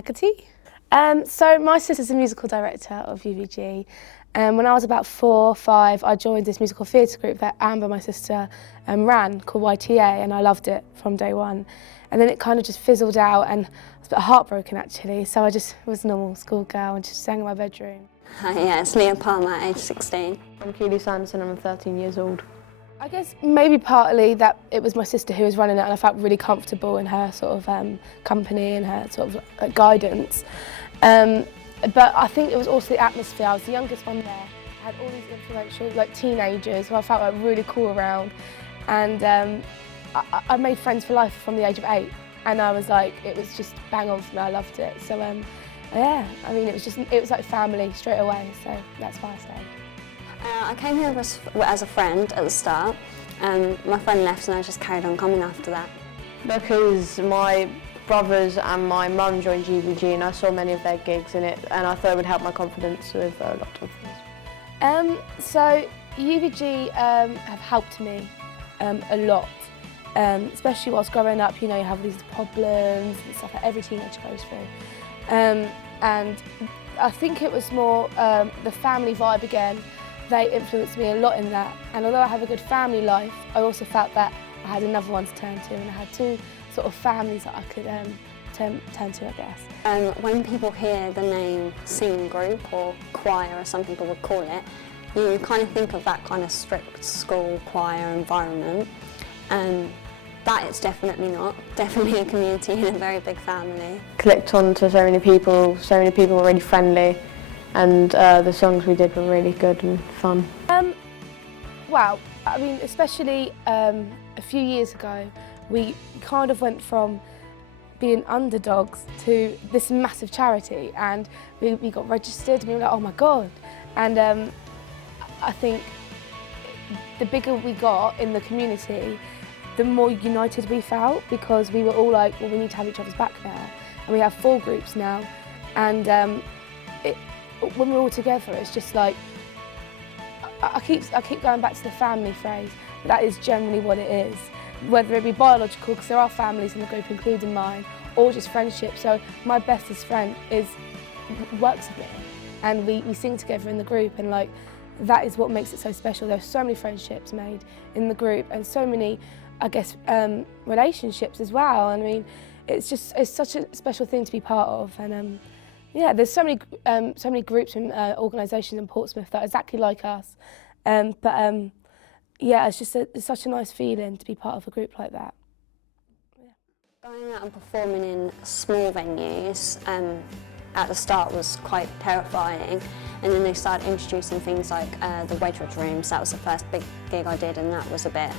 Haggerty. So my sister's a musical director of UVG. When I was about 4 or 5, I joined this musical theatre group that Amber, my sister, ran, called YTA, and I loved it from day one. And then it kind of just fizzled out, and I was a bit heartbroken actually, so I just was a normal schoolgirl and just sang in my bedroom. Hi, yeah, it's Leah Palmer, age 16. I'm Keelie Sanderson, I'm 13 years old. I guess maybe partly that it was my sister who was running it, and I felt really comfortable in her sort of company and her sort of guidance. But I think it was also the atmosphere. I was the youngest one there. I had all these influential teenagers who I felt really cool around, and I made friends for life from the age of 8. And I was like, it was just bang on for me. I loved it. So yeah, I mean, it was like family straight away. So that's why I stayed. I came here as a friend at the start. My friend left and I just carried on coming after that. Because my brothers and my mum joined UVG and I saw many of their gigs in it, and I thought it would help my confidence with a lot of things. So UVG have helped me a lot, especially whilst growing up. You know, you have these problems and stuff that every teenager goes through. And I think it was more the family vibe again. They influenced me a lot in that. And although I have a good family life, I also felt that I had another one to turn to, and I had 2 sort of families that I could turn to, I guess. When people hear the name singing group or choir, as some people would call it, you kind of think of that kind of strict school choir environment. That it's definitely not. Definitely a community and a very big family. Clicked on to so many people were really friendly, and the songs we did were really good and fun. Wow, I mean, especially a few years ago, we kind of went from being underdogs to this massive charity, and we got registered and we were like, oh my God. And I think the bigger we got in the community, the more united we felt, because we were all like, well, we need to have each other's back now. And we have 4 groups now, and when we're all together, it's just like, I keep going back to the family phrase, but that is generally what it is. Whether it be biological, because there are families in the group, including mine, or just friendship. So my bestest friend works with me, and we sing together in the group, and like that is what makes it so special. There's so many friendships made in the group, and so many, I guess, relationships as well. I mean, it's such a special thing to be part of, and yeah, there's so many groups and organisations in Portsmouth that are exactly like us, yeah, it's such a nice feeling to be part of a group like that. Yeah. Going out and performing in small venues at the start was quite terrifying, and then they started introducing things like the Wedgwood rooms. That was the first big gig I did, and that was a bit,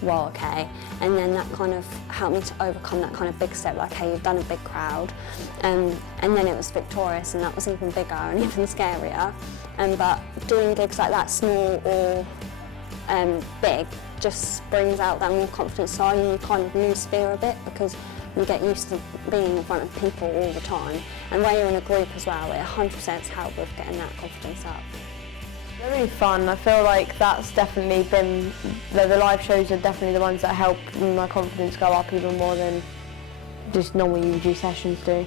well, okay. And then that kind of helped me to overcome that kind of big step, like, hey, you've done a big crowd. And then it was Victorious, and that was even bigger and even scarier. But doing gigs like that, small or big, just brings out that more confidence side, and you kind of lose fear a bit because you get used to being in front of people all the time. And when you're in a group as well, it 100% helps with getting that confidence up. They're really fun. I feel like that's definitely been, the live shows are definitely the ones that help my confidence go up even more than just normal UVG sessions do.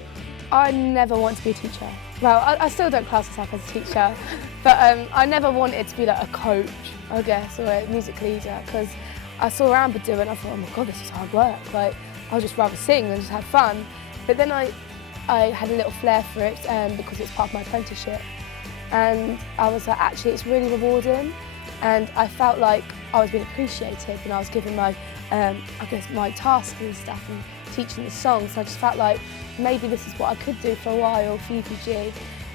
I never want to be a teacher. Well, I still don't class myself as a teacher, but I never wanted to be like a coach, I guess, or a music leader, because I saw Amber do it and I thought, oh my God, this is hard work. Like, I'll just rather sing than just have fun. But then I had a little flair for it because it's part of my apprenticeship. And I was like, actually, it's really rewarding. And I felt like I was being appreciated when I was given my, I guess, my tasks and stuff and teaching the songs. So I just felt like maybe this is what I could do for a while for UVG.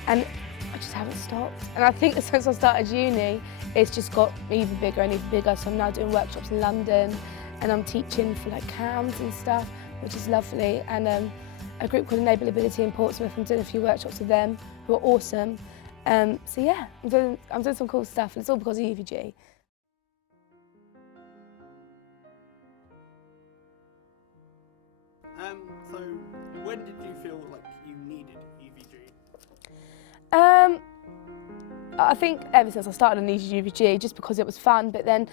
And I just haven't stopped. And I think since I started uni, it's just got even bigger and even bigger. So I'm now doing workshops in London, and I'm teaching for like CAMs and stuff, which is lovely. And a group called Enableability in Portsmouth, I'm doing a few workshops with them, who are awesome. So yeah, I'm doing some cool stuff, and it's all because of UVG. So when did you feel like you needed UVG? I think ever since I started, I needed UVG just because it was fun. But then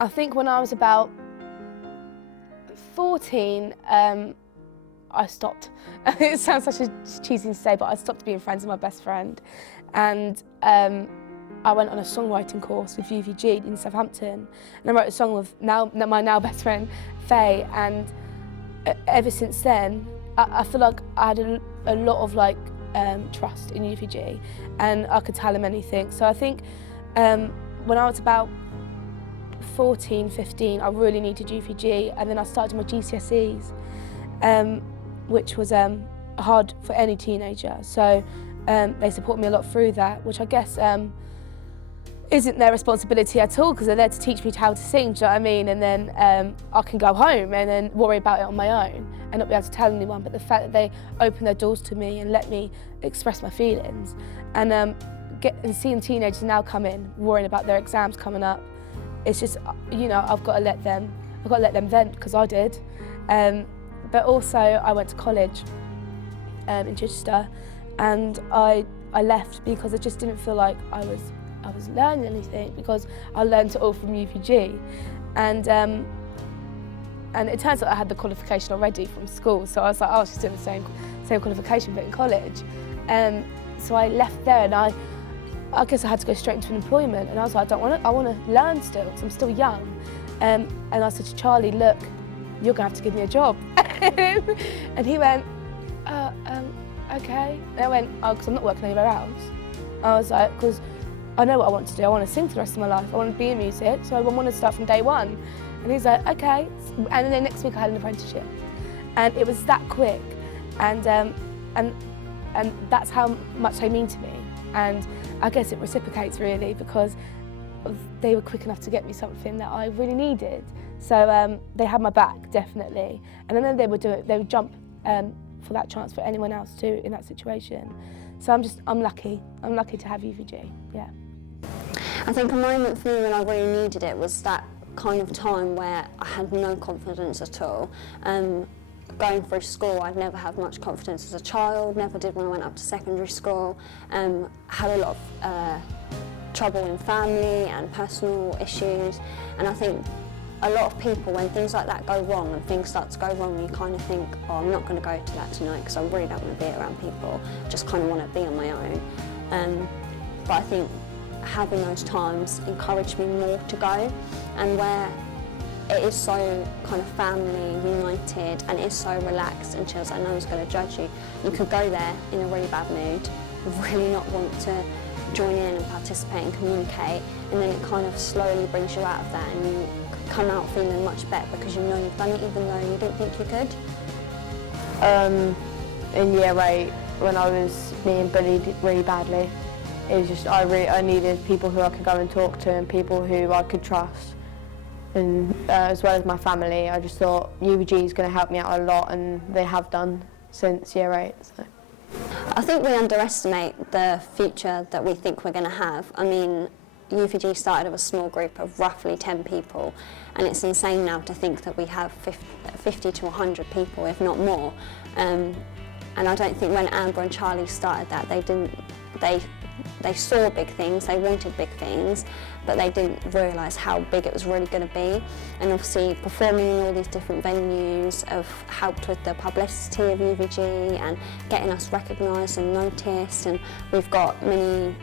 I think when I was about 14, I stopped. It sounds such a cheesy thing to say, but I stopped being friends with my best friend. And I went on a songwriting course with UVG in Southampton, and I wrote a song with my now best friend, Faye, and ever since then, I feel like I had a lot of trust in UVG, and I could tell him anything. So I think when I was about 14, 15, I really needed UVG, and then I started my GCSEs, which was hard for any teenager. So they supported me a lot through that, which I guess isn't their responsibility at all, because they're there to teach me how to sing, do you know what I mean? And then I can go home and then worry about it on my own and not be able to tell anyone. But the fact that they opened their doors to me and let me express my feelings, and seeing teenagers now come in worrying about their exams coming up, it's just, you know, I've got to let them vent, because I did. But also I went to college in Chichester, and I left because I just didn't feel like I was learning anything, because I learned it all from UVG, and it turns out I had the qualification already from school, so I was like, oh, she's doing the same qualification but in college. So I left there, and I guess I had to go straight into employment, and I was like, I want to learn still, because I'm still young. And I said to Charlie, look, you're going to have to give me a job. And he went, okay. And I went, oh, because I'm not working anywhere else. I was like, because I know what I want to do. I want to sing for the rest of my life. I want to be in music, so I want to start from day one. And he's like, okay. And then next week I had an apprenticeship. And it was that quick. And that's how much they mean to me. And I guess it reciprocates really, because they were quick enough to get me something that I really needed. So they had my back, definitely. And then they would jump for that chance for anyone else too in that situation. So I'm lucky. I'm lucky to have UVG, yeah. I think a moment for me when I really needed it was that kind of time where I had no confidence at all. Going through school, I'd never had much confidence as a child, never did when I went up to secondary school. Had a lot of trouble in family and personal issues, and I think a lot of people, when things like that go wrong and things start to go wrong, you kind of think, oh, I'm not going to go to that tonight because I really don't want to be around people, just kind of want to be on my own. But I think having those times encouraged me more to go, and where it is so kind of family united and it is so relaxed and chilled, like no one's going to judge you. You could go there in a really bad mood, really not want to join in and participate and communicate, and then it kind of slowly brings you out of that, and you come out feeling much better because you know you've done it even though you didn't think you could. In year 8, when I was being bullied really badly, it was just I needed people who I could go and talk to and people who I could trust, and as well as my family. I just thought UVG is going to help me out a lot, and they have done since year 8. So. I think we underestimate the future that we think we're going to have. I mean, UVG started with a small group of roughly 10 people, and it's insane now to think that we have 50 to 100 people, if not more. And I don't think when Amber and Charlie started that, they saw big things, they wanted big things, but they didn't realise how big it was really going to be. And obviously performing in all these different venues have helped with the publicity of UVG and getting us recognised and noticed, and we've got many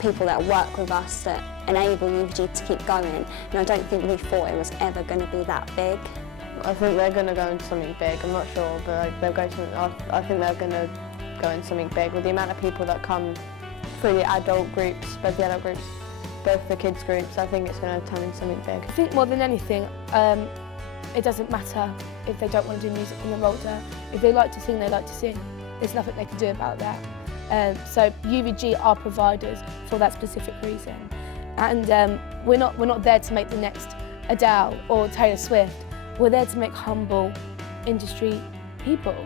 people that work with us that enable UVG to keep going, and I don't think we thought it was ever going to be that big. I think they're going to go into something big. I'm not sure, but they'll go to. I think they're going to go into something big with the amount of people that come through the adult groups, both the adult groups, both the kids groups. I think it's going to turn into something big. I think more than anything, it doesn't matter if they don't want to do music when they're older. If they like to sing, they like to sing. There's nothing they can do about that. So UVG are providers for that specific reason, and we're not there to make the next Adele or Taylor Swift. We're there to make humble industry people,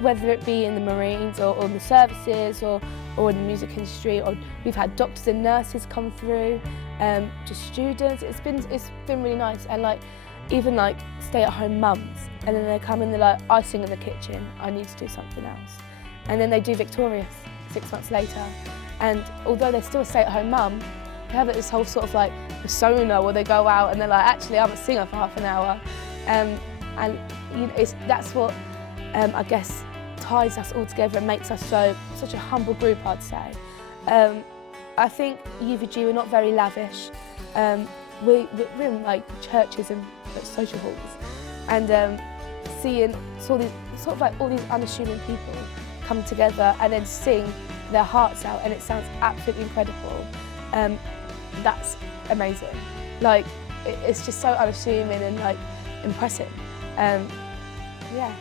whether it be in the Marines or the services or in the music industry. Or we've had doctors and nurses come through, just students. It's been really nice, and even stay-at-home mums, and then they come in, they're like, I sing in the kitchen, I need to do something else, and then they do Victorious 6 months later. And although they're still a stay-at-home mum, they have this whole sort of persona where they go out and they're like, actually I'm a singer for half an hour, and you know, that's what I guess, ties us all together and makes us such a humble group, I'd say. I think UVG, we're not very lavish. We're in like churches and social halls, and saw these sort of like all these unassuming people come together and then sing their hearts out, and it sounds absolutely incredible. That's amazing. Like, it's just so unassuming and like impressive. Yeah.